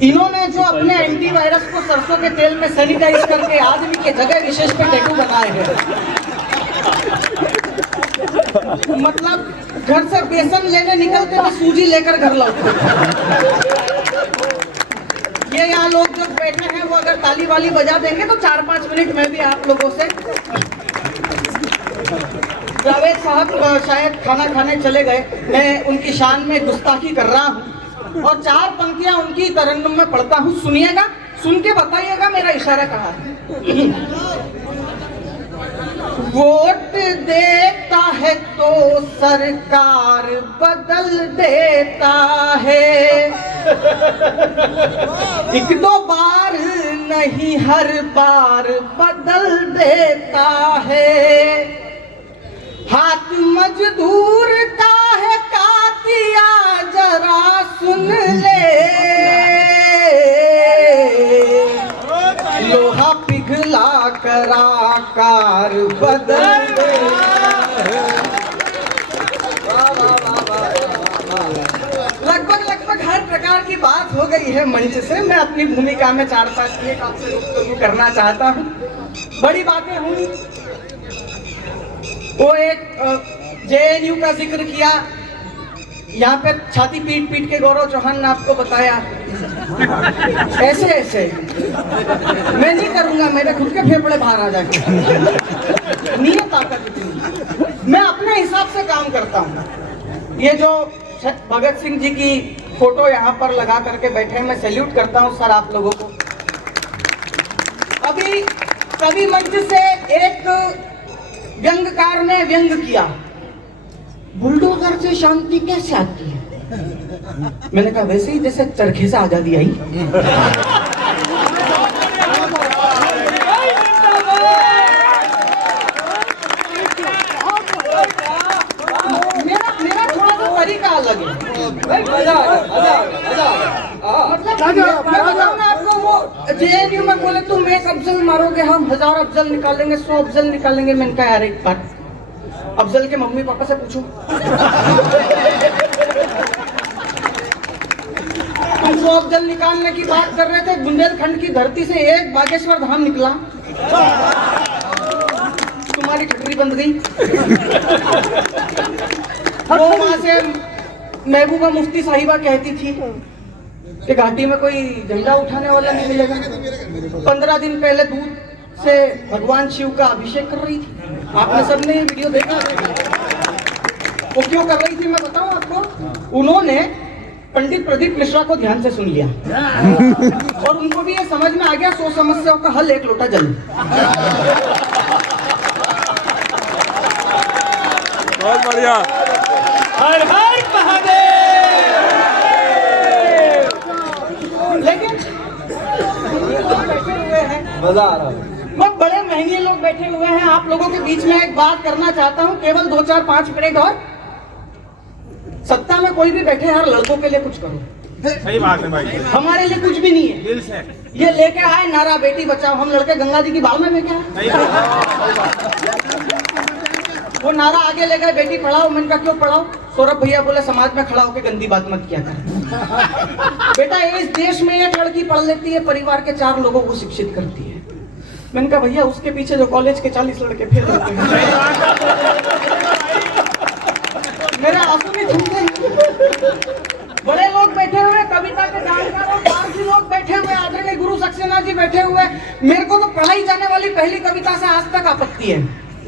इन्होंने जो अपने एंटीवायरस को सरसों के तेल में सैनिटाइज करके आदमी के जगह विशेष पे टैटू बनाए हैं। मतलब घर से बेसन लेने निकलते तो सूजी लेकर घर लौटते। ये यहाँ लोग जो बैठे हैं वो अगर ताली वाली बजा देंगे तो 4-5 मिनट में भी आप लोगों से। जावेद साहब शायद खाना खाने चले गए, मैं उनकी शान में गुस्ताखी कर रहा हूँ और 4 पंक्तियां उनकी तरन्नुम में पढ़ता हूँ, सुनिएगा, सुन के बताइएगा मेरा इशारा कहाँ है। वोट देता है तो सरकार बदल देता है, 1-2 बार नहीं हर बार बदल देता है। हाथ मजदूर का है कातिया जरा सुन ले, लोहा पिघला कर आकार बदल दे। लगभग हर प्रकार की बात हो गई है मंच से। मैं अपनी भूमिका में 4-5 मिनट आपसे गुफ्तगू करना चाहता हूँ। बड़ी बातें हुई, वो एक जेएनयू का जिक्र किया, यहाँ पे छाती पीट पीट के गौरव चौहान ने आपको बताया। ऐसे ऐसे मैं नहीं करूंगा, मेरे खुद के फेफड़े बाहर आ जाएंगे। नहीं है ताकत इतनी, मैं अपने हिसाब से काम करता हूँ। ये जो भगत सिंह जी की फोटो यहाँ पर लगा करके बैठे, मैं सैल्यूट करता हूँ सर आप लोगों को। अभी कवि मंच से एक व्यंगकार ने व्यंग किया, बुलडोजर से शांति कैसे आती है? मैंने कहा वैसे ही जैसे चरखे से आजादी आई। मेरा थोड़ा सा तरीका अलग है। मतलब मैं बताऊं ना आपको, वो जेएनयू में बोले तुम 1 अफजल मारोगे, हम 1000 अफजल निकालेंगे, 100 अफजल निकालेंगे। मैंने कहा यार एक बात, अफजल के मम्मी पापा से पूछो। 100 अफजल निकालने की बात कर रहे थे, बुंदेलखंड की धरती से एक बागेश्वर धाम निकला, तुम्हारी ठटरी बंद गई। वो वहां से महबूबा मुफ्ती साहिबा कहती थी कि घाटी में कोई झंडा उठाने वाला नहीं मिलेगा। 15 दिन पहले दूध से भगवान शिव का अभिषेक कर रही थी, आपने सबने ये वीडियो देखा। वो क्यों कर रही थी मैं बताऊं आपको। उन्होंने पंडित प्रदीप मिश्रा को ध्यान से सुन लिया और उनको भी ये समझ में आ गया 100 समस्याओं का हल 1 लोटा जल। बहुत बढ़िया। हर हर महादेव। लेकिन मजा आ रहा है। बहुत बड़े महंगे लोग बैठे हुए हैं, आप लोगों के बीच में एक बात करना चाहता हूँ, केवल 2-4-5 मिनट और। सत्ता में कोई भी बैठे यार, लड़कों के लिए कुछ करो। सही बात है भाई, हमारे लिए कुछ भी नहीं है। दिल से ये लेके आए नारा बेटी बचाओ, हम लड़के गंगा जी की बाल में लेके आए। वो नारा आगे ले गए बेटी पढ़ाओ, मैंने कहा क्यों पढ़ाओ? सौरभ भैया बोले समाज में खड़ा होकर गंदी बात मत किया कर। बेटा इस देश में एक लड़की पढ़ लेती है, परिवार के 4 लोगों को शिक्षित करती है। मैंने कहा भैया उसके पीछे जो कॉलेज के 40 लड़के फेल होते हैं। मेरे आंसू भी छूटे। बड़े लोग बैठे हुए, कविता के जानकार और पारसी लोग बैठे हुए, आदरणीय गुरु सक्सेना जी बैठे हुए। मेरे को तो पढ़ाई जाने वाली पहली कविता से आज तक आपत्ति है,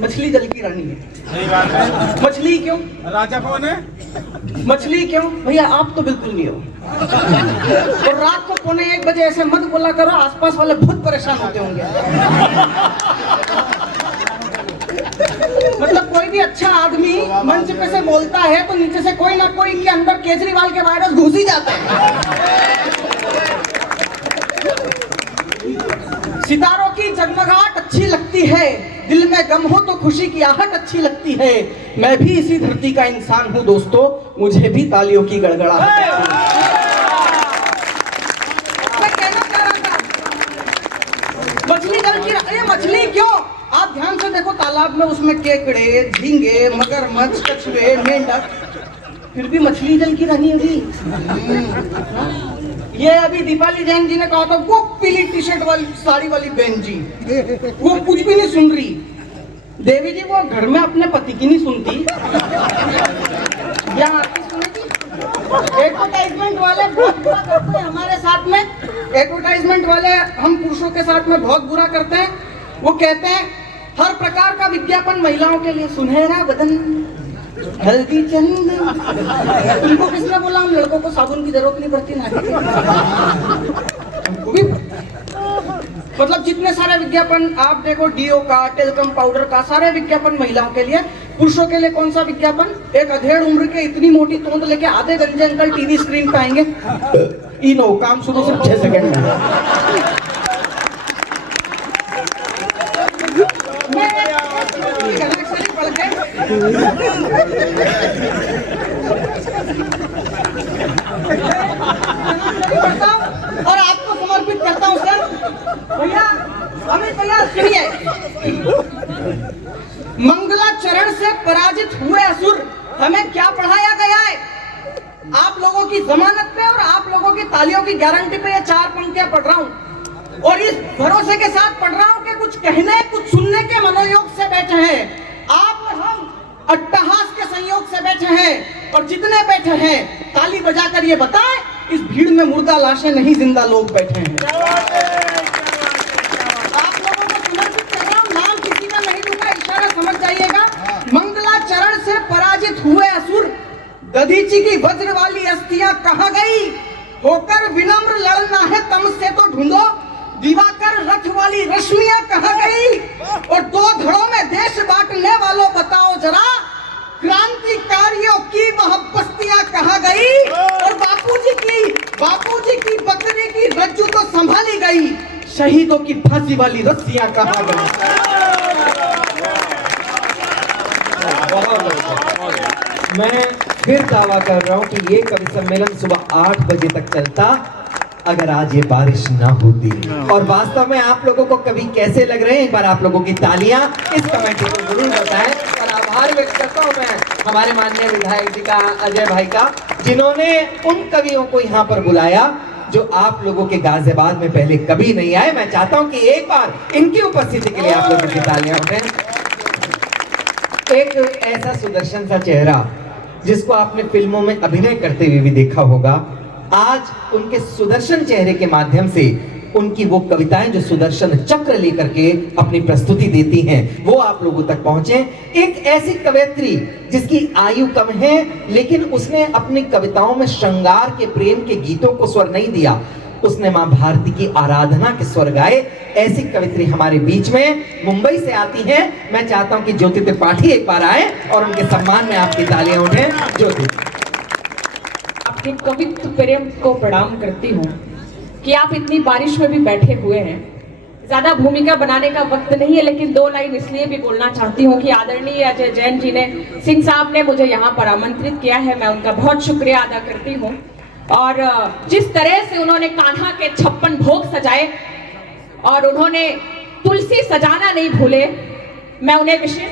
मछली जल की रानी है। सही बात है। मछली क्यों? राजा कौन है? मछली क्यों? भैया आप तो बिल्कुल नहीं हो। और रात को 1:45 बजे ऐसे मत बोला करो, आसपास वाले बहुत परेशान होते होंगे। मतलब कोई भी अच्छा आदमी मंच पे से बोलता है तो नीचे से कोई ना कोई के अंदर केजरीवाल के वायरस घुस ही जाता है। सितारों की जगमगाहट अच्छी लगती है, दिल में गम हो तो खुशी की आहट अच्छी लगती है। मैं भी इसी धरती का इंसान हूँ दोस्तों, मुझे भी तालियों की गड़गड़ाहट। मैं कहना चाह रहा था, मछली जल की, अरे मछली क्यों? आप ध्यान से देखो तालाब में, उसमें केकड़े, झींगे, मगरमच्छ, कछुए, मेंढक, फिर भी मछली जल की रानी होगी। ये अभी दीपाली जैन जी ने कहा था, वो पीली टी शर्ट वाली साड़ी वाली बहन जी, वो कुछ भी नहीं सुन रही। देवी जी वो घर में अपने पति की नहीं सुनती, या आपकी सुनेगी? एडवर्टाइजमेंट वाले बहुत बुरा करते हैं हमारे साथ में, एडवर्टाइजमेंट वाले हम पुरुषों के साथ में बहुत बुरा करते हैं। वो कहते हैं हर प्रकार का विज्ञापन महिलाओं के लिए, सुनहरा बदन, हल्दी चंद। उनको किसने बोला हम लड़कों को साबुन की जरूरत नहीं पड़ती हमको भी। मतलब जितने सारे विज्ञापन आप देखो, डीओ का, टेल्कम पाउडर का, सारे विज्ञापन महिलाओं के लिए। पुरुषों के लिए कौन सा विज्ञापन? एक अधेड़ उम्र के इतनी मोटी तोंद लेके आधे गंजे अंकल टीवी स्क्रीन पे आएंगे, इनो काम शुरू सिर्फ 6 सेकंड में। और आपको समर्पित करता हूँ सर। भैया अमित भैया सुनिए, मंगलाचरण से पराजित हुए असुर, हमें क्या पढ़ाया गया है? आप लोगों की जमानत पे और आप लोगों की तालियों की गारंटी पे ये 4 पंक्तियां पढ़ रहा हूँ, और इस भरोसे के साथ पढ़ रहा हूँ कि कुछ कहने कुछ सुनने के मनोयोग से बैठे हैं आप और हम, अट्टहास के संयोग से बैठे हैं। और जितने बैठे हैं ताली बजाकर ये बताएं, इस भीड़ में मुर्दा लाशें नहीं, जिंदा लोग बैठे हैं। आप लोगों को समर्पित कर रहा हूं, नाम किसी का नहीं लूंगा, इशारा समझ जाइएगा। मंगलाचरण से पराजित हुए असुर, दधीची की वज्र वाली अस्थियां कहां गई? होकर विनम्र लड़ना है तम से तो ढूंढो, दिवाकर रथ वाली रश्मियां कहां गई? और 2 धड़ों में देश बांटने वालों बताओ जरा, क्रांतिकारियों की वह बस्तियां कहां गई? और बापूजी की बकरी की रज्जू तो संभाली गई, शहीदों की फांसी वाली रस्सियां कहां गई? मैं फिर दावा कर रहा हूं कि ये कवि सम्मेलन सुबह 8 बजे तक चलता अगर आज ये बारिश ना होती। और वास्तव में आप लोगों को कवि कैसे लग रहे हैं, एक बार आप लोगों की तालियां इस कमेटी को जरूर बताएं। और आभार व्यक्त करता हूं मैं हमारे माननीय विधायक जी का, अजय भाई का, जिन्होंने उन कवियों को यहाँ पर बुलाया जो आप लोगों के गाजियाबाद में पहले कभी नहीं आए। मैं चाहता हूं कि एक बार इनकी उपस्थिति के लिए आप लोगों की तालियां उठें। एक ऐसा सुदर्शन सा चेहरा जिसको आपने फिल्मों में अभिनय करते हुए भी देखा होगा, आज उनके सुदर्शन चेहरे के माध्यम से उनकी वो कविताएं जो सुदर्शन चक्र लेकर के अपनी प्रस्तुति देती हैं, वो आप लोगों तक पहुंचे। एक ऐसी कवयित्री जिसकी आयु कम है लेकिन उसने अपनी कविताओं में श्रृंगार के, प्रेम के गीतों को स्वर नहीं दिया, उसने मां भारती की आराधना के स्वर गाए। ऐसी कवित्री हमारे बीच में मुंबई से आती हैं। मैं चाहता हूं कि ज्योति त्रिपाठी एक बार आए और उनके सम्मान में आपकी तालियां उठें। ज्योति, आपके कवित्व प्रेम को प्रणाम करती हूँ कि आप इतनी बारिश में भी बैठे हुए हैं। ज्यादा भूमिका बनाने का वक्त नहीं है, लेकिन 2 लाइन इसलिए भी बोलना चाहती हूँ कि आदरणीय अजय जैन जी ने, सिंह साहब ने मुझे यहाँ पर आमंत्रित किया है। मैं उनका बहुत शुक्रिया अदा करती हूँ। और जिस तरह से उन्होंने कान्हा के 56 भोग सजाए और उन्होंने तुलसी सजाना नहीं भूले, मैं उन्हें विशेष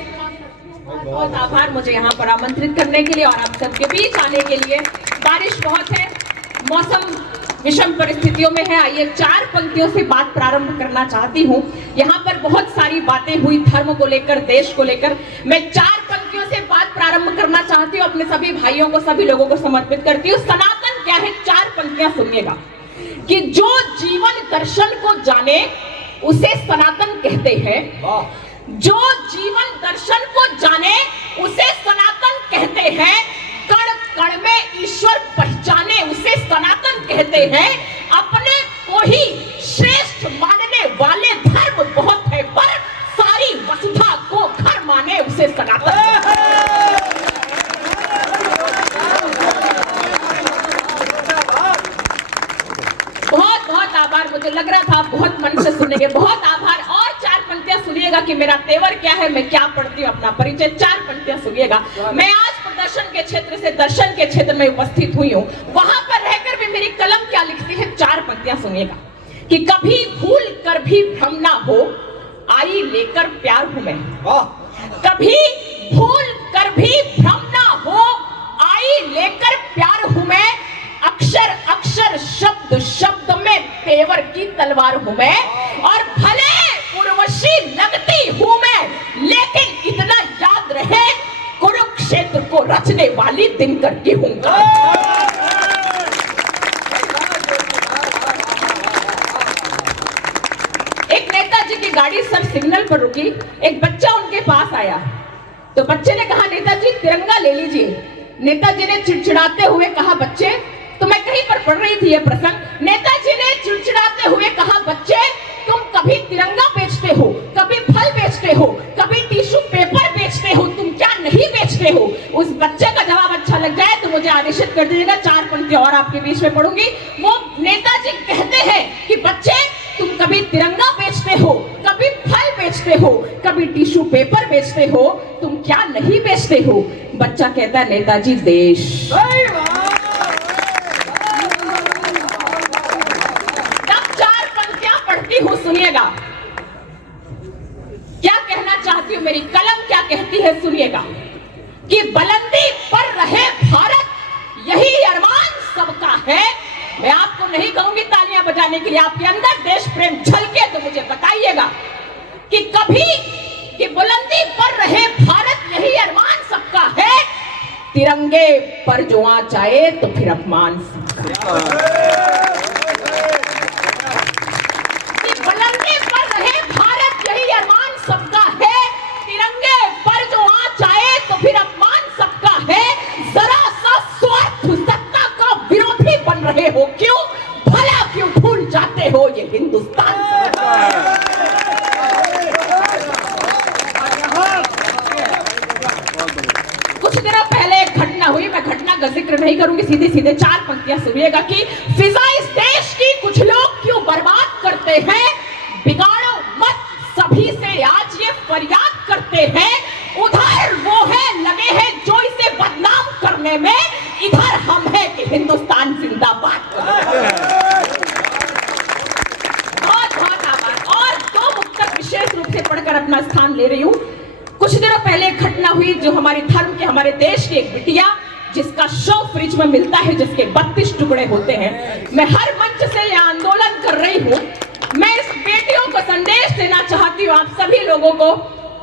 बहुत आभार मुझे यहाँ पर आमंत्रित करने के लिए और आप सबके बीच आने के लिए। बारिश बहुत है, मौसम विषम परिस्थितियों में है। आइए 4 पंक्तियों से बात प्रारंभ करना चाहती हूँ। यहाँ पर बहुत सारी बातें हुई धर्म को लेकर, देश को लेकर। मैं 4 पंक्तियों से बात प्रारंभ करना चाहती हूँ, अपने सभी भाइयों को, सभी लोगों को समर्पित करती हूँ। सनातन क्या है, 4 पंक्तियां सुनिएगा। कि जो जीवन दर्शन को जाने उसे सनातन कहते हैं, जो जीवन दर्शन को जाने उसे सनातन कहते हैं, कण कण में ईश्वर पहचाने उसे सनातन कहते हैं, अपने को ही श्रेष्ठ मानने वाले धर्म बहुत है, पर सारी वसुधा को घर माने उसे सनातन कहते हैं। बहुत बहुत आभार, मुझे लग रहा था आप बहुत मन से सुनेंगे। बहुत आभार। और 4 पंक्तियां सुनिएगा कि मेरा तेवर क्या है, मैं क्या पढ़ती हूँ, अपना परिचय। 4 पंक्तियां सुनिएगा। मैं आज प्रदर्शन के क्षेत्र से दर्शन के क्षेत्र में उपस्थित हुई हूँ, वहां पर रहकर भी मेरी कलम क्या लिखती है। 4 पंक्तियां सुनिएगा। कि कभी भूल कर भी भ्रम ना हो, आई लेकर प्यार हूं मैं। कभी भूल कर भी भ्रम ना हो, आई लेकर प्यार हूं मैं, अक्षर अक्षर शब्द शब्द में तेवर की तलवार हूं मैं, और भले उर्वशी लगती हूं मैं, लेकिन इतना याद रहे कुरुक्षेत्र को रचने वाली दिनकर की हूं। एक नेताजी की गाड़ी सब सिग्नल पर रुकी, एक बच्चा उनके पास आया, तो बच्चे ने कहा नेताजी तिरंगा ले लीजिए। नेताजी ने चिड़चिड़ाते हुए कहा बच्चे, तो मैं कहीं पर पढ़ रही थी यह प्रसंग, नेताजी ने चिड़चिड़ाते हुए कहा बच्चे तुम कभी तिरंगा बेचते हो, कभी फल बेचते हो, कभी टिश्यू पेपर बेचते हो, तुम क्या नहीं बेचते हो? उस बच्चे का जवाब अच्छा लग जाए तो मुझे आदेशित कर दीजिएगा, 4 पंक्तियां और आपके बीच में पढ़ूंगी। वो नेताजी कहते हैं कि बच्चे तुम कभी तिरंगा बेचते हो, कभी फल बेचते हो, कभी टिश्यू पेपर बेचते हो, तुम क्या नहीं बेचते हो? बच्चा कहता है नेताजी देश। तब 4 पंक्तियां पढ़ती हूं, सुनिएगा क्या कहना चाहती हूं, मेरी कलम क्या कहती है सुनिएगा, कि बुलंदी पर रहे भारत यही अरमान सबका है। मैं आपको नहीं कहूंगी तालियां बजाने के लिए, आपके अंदर देश प्रेम झलके तो मुझे बताइएगा कि कभी कि बुलंदी पर रहे भारत यही अरमान सबका है, तिरंगे पर जो आंच आए तो फिर अपमान सबका। कि बुलंदी पर रहे भारत यही अरमान सबका है, तिरंगे पर जो आंच आए तो फिर अपमान सबका है। जरा सा स्वार्थ सत्ता का विरोधी बन रहे हो क्यों, भला क्यों भूल जाते हो ये हिंदुस्तान। कुछ दिनों पहले एक घटना हुई, मैं घटना का जिक्र नहीं करूंगी, सीधे सीधे 4 पंक्तियां सुनिएगा कि फिजा इस देश की कुछ लोग क्यों बर्बाद करते हैं, बिगाड़ो मत सभी से आज ये फरियाद करते हैं। उधर वो है लगे हैं जो इसे बदनाम करने में, इधर हम है कि हिंदुस्तान जिंदाबाद। बहुत बहुत आभार। और 2 मुक्तक विशेष रूप से पढ़कर अपना स्थान ले रही हूं। कुछ दिनों पहले एक घटना हुई जो हमारे धर्म के, हमारे देश की एक बिटिया जिसका शव फ्रिज में मिलता है, जिसके 32 टुकड़े होते हैं। मैं हर मंच से यह आंदोलन कर रही हूं, मैं इस बेटियों को संदेश देना चाहती हूं आप सभी लोगों को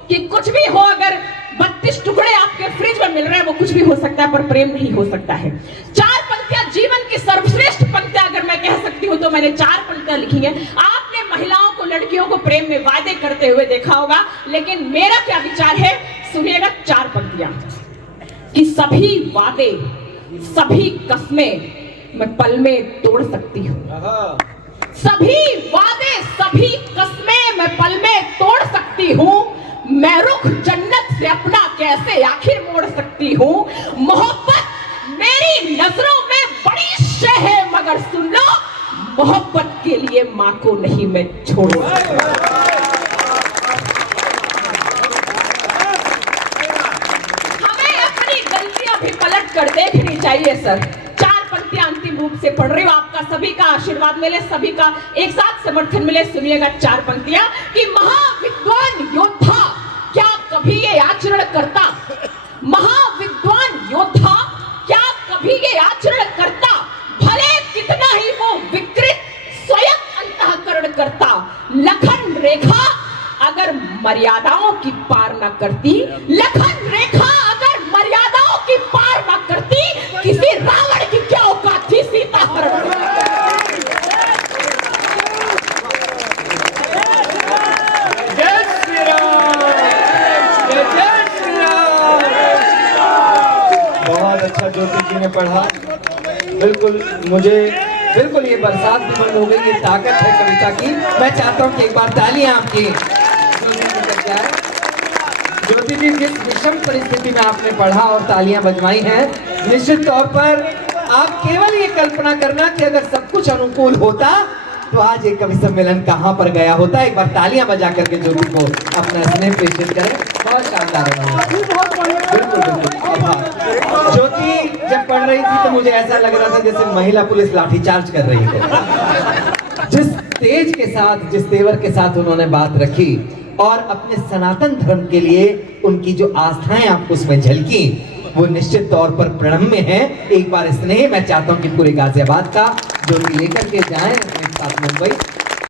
कि कुछ भी हो, अगर 32 टुकड़े आपके फ्रिज में मिल रहे हैं वो कुछ भी हो सकता है, पर प्रेम नहीं हो सकता है। 4 पंक्तियां जीवन की सर्वश्रेष्ठ पंक्तियां अगर मैं कह सकती हूं तो मैंने 4 पंक्तियां लिखी हैं। आपने महिलाओं को, लड़कियों को प्रेम में वादे करते हुए देखा होगा, लेकिन मेरा क्या विचार है सुनिएगा। 4 पंक्तियां कि सभी वादे सभी कस्में मैं पल में तोड़ सकती हूं, सभी वादे सभी कस्में मैं पल में तोड़ सकती हूं, मैं रुख जन्नत से अपना कैसे आखिर मोड़ सकती हूं, मोहब्बत मेरी नजरों में बड़ी शय है, मगर सुन लो मोहब्बत के लिए मां को नहीं मैं छोड़ू। हमें अपनी गलतियां भी पलट कर देखनी चाहिए सर। 4 पंक्तियां अंतिम रूप से पढ़ रही हूं, आपका सभी का आशीर्वाद मिले, सभी का एक साथ समर्थन मिले। सुनिएगा 4 पंक्तियां कि महाविद्वान योद्धा क्या कभी ये आचरण करता, महाविद्वान योद्धा क्या कभी ये आचरण करता, भले कितना ही वो विकृत स्वयं अंतःकरण करता, लखन रेखा अगर मर्यादाओं की पार न करती, लखन रेखा अगर मर्यादाओं की पार न करती, किसी रावण की क्या औकात थी सीता हरण। बहुत अच्छा ज्योति जी ने पढ़ा, बिल्कुल मुझे बिल्कुल ये बरसात भी बंद हो गई, ये ताकत है कविता की। मैं चाहता हूँ कि एक बार तालियां आपकी ज्योति जी तक जाए। ज्योति जी, जिस विषम परिस्थिति में आपने पढ़ा और तालियां बजवाई हैं, निश्चित तौर पर आप केवल ये कल्पना करना कि अगर सब कुछ अनुकूल होता तो आज ये कवि सम्मेलन कहाँ पर गया होता। एक बार तालियां बजा करके ज्योति को अपना स्नेह प्रेषित करें। बहुत शानदार रहा। बिल्कुल बिल्कुल। ज्योति जब पढ़ रही थी तो मुझे ऐसा लग रहा था जैसे महिला पुलिस लाठीचार्ज कर रही हो। जिस तेज के साथ, जिस तेवर के साथ उन्होंने बात रखी और अपने सनातन धर्म के लिए उनकी जो आस्थाएं आपको उसमें झलकी, वो निश्चित तौर पर प्रणम्य है। एक बार स्नेह मैं चाहता हूं कि पूरे गाजियाबाद का जो कि लेकर के जाएं अपने साथ मुंबई।